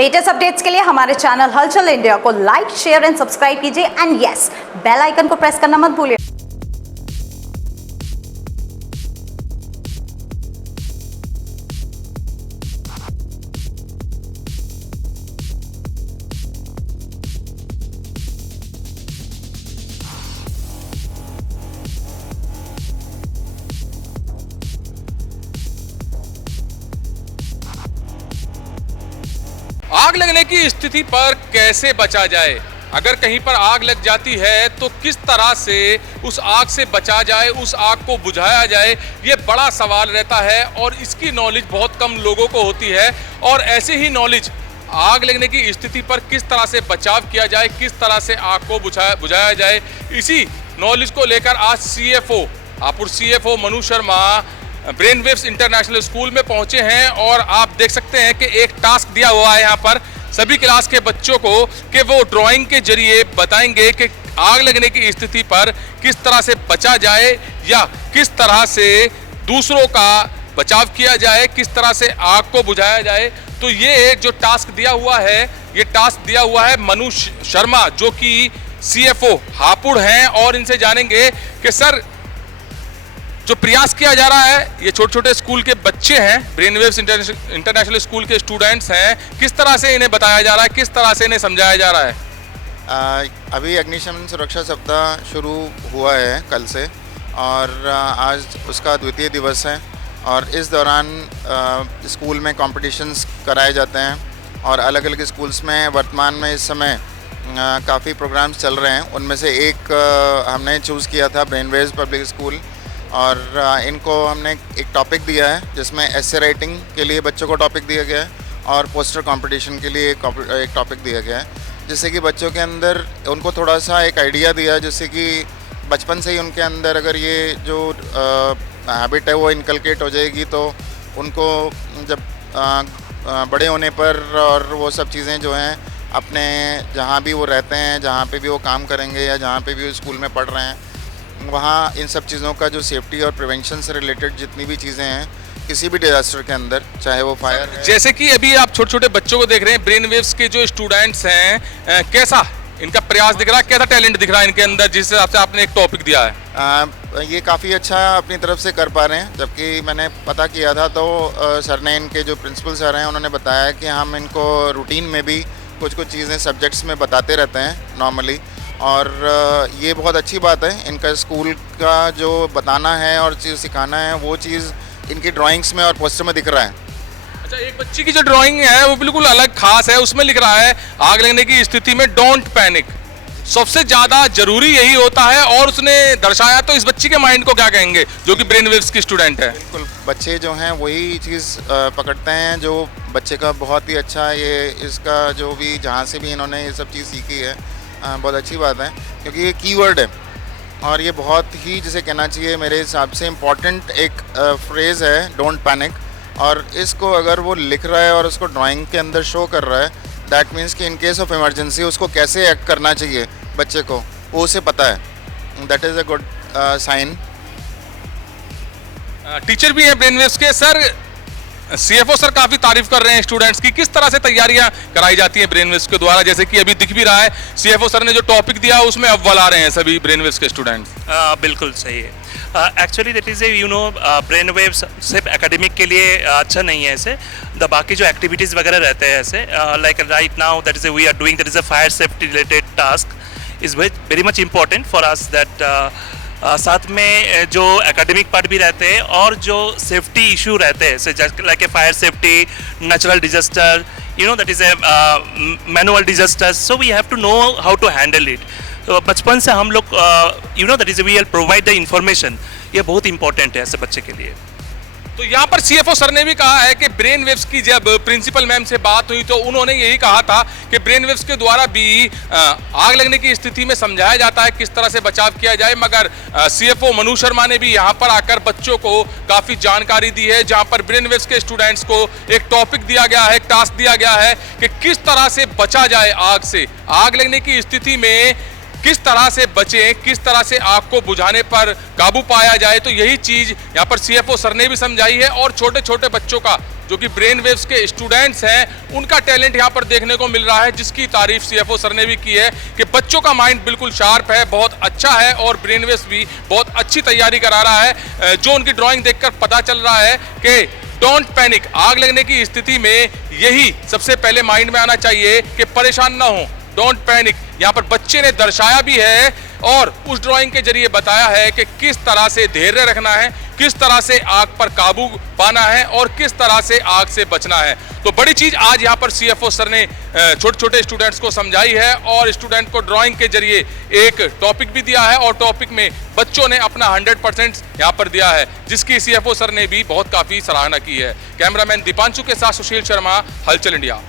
Latest updates के लिए हमारे चैनल हलचल इंडिया को लाइक, शेयर एंड सब्सक्राइब कीजिए एंड यस, बेल आइकन को प्रेस करना मत भूलिए। आग लगने की स्थिति पर कैसे बचा जाए? अगर कहीं पर आग लग जाती है तो किस तरह से उस आग से बचा जाए, उस आग को बुझाया जाए, ये बड़ा सवाल रहता है और इसकी नॉलेज बहुत कम लोगों को होती है। और ऐसे ही नॉलेज आग लगने की स्थिति पर किस तरह से बचाव किया जाए, किस तरह से आग को बुझाया जाए, इसी नॉलेज को लेकर आज CFO Hapur CFO Manu Sharma Brainwaves International School में पहुंचे हैं। और आप देख सकते हैं कि एक टास्क दिया हुआ है यहाँ पर सभी क्लास के बच्चों को कि वो ड्राइंग के जरिए बताएंगे कि आग लगने की स्थिति पर किस तरह से बचा जाए या किस तरह से दूसरों का बचाव किया जाए, किस तरह से आग को बुझाया जाए। तो ये जो टास्क दिया हुआ है, ये टास्क दिया हुआ है मनु शर्मा जो कि CFO हापुड़ हैं। और इनसे जानेंगे कि सर, जो प्रयास किया जा रहा है, ये छोटे छोटे स्कूल के बच्चे हैं, ब्रेनवेव्स इंटरनेशनल स्कूल के स्टूडेंट्स हैं, किस तरह से इन्हें बताया जा रहा है, किस तरह से इन्हें समझाया जा रहा है? अभी अग्निशमन सुरक्षा सप्ताह शुरू हुआ है कल से और आज उसका द्वितीय दिवस है। और इस दौरान स्कूल में कॉम्पिटिशन्स कराए जाते हैं और अलग अलग स्कूल्स में वर्तमान में इस समय काफ़ी प्रोग्राम्स चल रहे हैं। उनमें से एक हमने चूज़ किया था ब्रेनवेव्स पब्लिक स्कूल, और इनको हमने एक टॉपिक दिया है जिसमें एसे राइटिंग के लिए बच्चों को टॉपिक दिया गया है और पोस्टर कंपटीशन के लिए एक टॉपिक दिया गया है, जिससे कि बच्चों के अंदर उनको थोड़ा सा एक आइडिया दिया, जिससे कि बचपन से ही उनके अंदर अगर ये जो हैबिट है वो इनकलकेट हो जाएगी तो उनको जब बड़े होने पर और वो सब चीज़ें जो हैं अपने जहाँ भी वो रहते हैं, जहाँ पे भी वो काम करेंगे या जहाँ पे भी वो स्कूल में पढ़ रहे हैं, वहाँ इन सब चीज़ों का जो सेफ्टी और प्रिवेंशन से रिलेटेड जितनी भी चीज़ें हैं किसी भी डिजास्टर के अंदर, चाहे वो फायर है। जैसे कि अभी आप छोटे छोटे बच्चों को देख रहे हैं, ब्रेनवेव्स के जो स्टूडेंट्स हैं, कैसा इनका प्रयास दिख रहा है, कैसा टैलेंट दिख रहा है इनके अंदर, जिस हिसाब से आपने एक टॉपिक दिया है? ये काफ़ी अच्छा अपनी तरफ से कर पा रहे हैं। जबकि मैंने पता किया था तो सर ने, इनके जो प्रिंसिपल सर हैं, उन्होंने बताया कि हम इनको रूटीन में भी कुछ कुछ चीज़ें सब्जेक्ट्स में बताते रहते हैं नॉर्मली, और ये बहुत अच्छी बात है। इनका स्कूल का जो बताना है और चीज़ सिखाना है वो चीज़ इनकी ड्राइंग्स में और पोस्टर में दिख रहा है। अच्छा, एक बच्ची की जो ड्राइंग है वो बिल्कुल अलग खास है, उसमें लिख रहा है आग लगने की स्थिति में डोंट पैनिक। सबसे ज़्यादा जरूरी यही होता है और उसने दर्शाया, तो इस बच्ची के माइंड को क्या कहेंगे जो कि ब्रेनवेव्स की स्टूडेंट है? बिल्कुल, बच्चे जो हैं वही चीज़ पकड़ते हैं जो बच्चे का बहुत ही अच्छा, ये इसका जो भी जहाँ से भी इन्होंने ये सब चीज़ सीखी है, बहुत अच्छी बात है, क्योंकि ये कीवर्ड है और ये बहुत ही, जिसे कहना चाहिए मेरे हिसाब से, इम्पॉर्टेंट एक फ्रेज़ है, डोंट पैनिक। और इसको अगर वो लिख रहा है और उसको ड्राइंग के अंदर शो कर रहा है, दैट मीन्स कि इन केस ऑफ इमरजेंसी उसको कैसे एक्ट करना चाहिए बच्चे को, वो उसे पता है। That is a good sign. Teacher भी हैं ब्रेनवेव्स के। सर, CFO सर काफ़ी तारीफ कर रहे हैं स्टूडेंट्स की, किस तरह से तैयारियां कराई जाती हैं ब्रेनवेव्स के द्वारा? जैसे कि अभी दिख भी रहा है, CFO सर ने जो टॉपिक दिया उसमें अव्वल आ रहे हैं सभी ब्रेनवेव्स के स्टूडेंट्स। बिल्कुल सही है। एक्चुअली दैट इज़ ब्रेनवेव्स सिर्फ एकेडमिक के लिए अच्छा नहीं है। ऐसे बाकी जो एक्टिविटीज़ वगैरह रहते हैं, ऐसे like right now that is we are doing, that is a fire safety related task is very much important for us. That साथ में जो एकेडमिक पार्ट भी रहते हैं और जो सेफ्टी इशू रहते हैं, just like a fire safety, natural disaster, that is a manual disaster, so we have to know how to handle it. तो बचपन से हम लोग that is we will provide the information, ये बहुत इंपॉर्टेंट है ऐसे बच्चे के लिए। तो यहाँ पर CFO सर ने भी कहा है कि ब्रेनवेव्स की जब प्रिंसिपल मैम से बात हुई तो उन्होंने यही कहा था कि ब्रेनवेव्स के द्वारा भी आग लगने की स्थिति में समझाया जाता है किस तरह से बचाव किया जाए। मगर CFO मनु शर्मा ने भी यहाँ पर आकर बच्चों को काफ़ी जानकारी दी है, जहाँ पर ब्रेनवेव्स के स्टूडेंट्स को एक टॉपिक दिया गया है, एक टास्क दिया गया है कि किस तरह से बचा जाए आग से, आग लगने की स्थिति में किस तरह से बचें, किस तरह से आग को बुझाने पर काबू पाया जाए। तो यही चीज़ यहाँ पर CFO सर ने भी समझाई है और छोटे छोटे बच्चों का जो कि ब्रेन वेव्स के स्टूडेंट्स हैं, उनका टैलेंट यहाँ पर देखने को मिल रहा है, जिसकी तारीफ सीएफओ सर ने भी की है कि बच्चों का माइंड बिल्कुल शार्प है, बहुत अच्छा है और ब्रेन वेव्स भी बहुत अच्छी तैयारी करा रहा है। जो उनकी ड्राइंग देखकर पता चल रहा है कि डोंट पैनिक, आग लगने की स्थिति में यही सबसे पहले माइंड में आना चाहिए कि परेशान ना हो, डोंट पैनिक। यहाँ पर बच्चे ने दर्शाया भी है और उस ड्राइंग के जरिए बताया है कि किस तरह से धैर्य रखना है, किस तरह से आग पर काबू पाना है और किस तरह से आग से बचना है। तो बड़ी चीज आज यहाँ पर सीएफओ सर ने छोटे छोटे स्टूडेंट्स को समझाई है और स्टूडेंट को ड्राइंग के जरिए एक टॉपिक भी दिया है और टॉपिक में बच्चों ने अपना 100% यहाँ पर दिया है, जिसकी सीएफओ सर ने भी बहुत काफी सराहना की है। कैमरामैन दीपांशु के साथ सुशील शर्मा, हलचल इंडिया।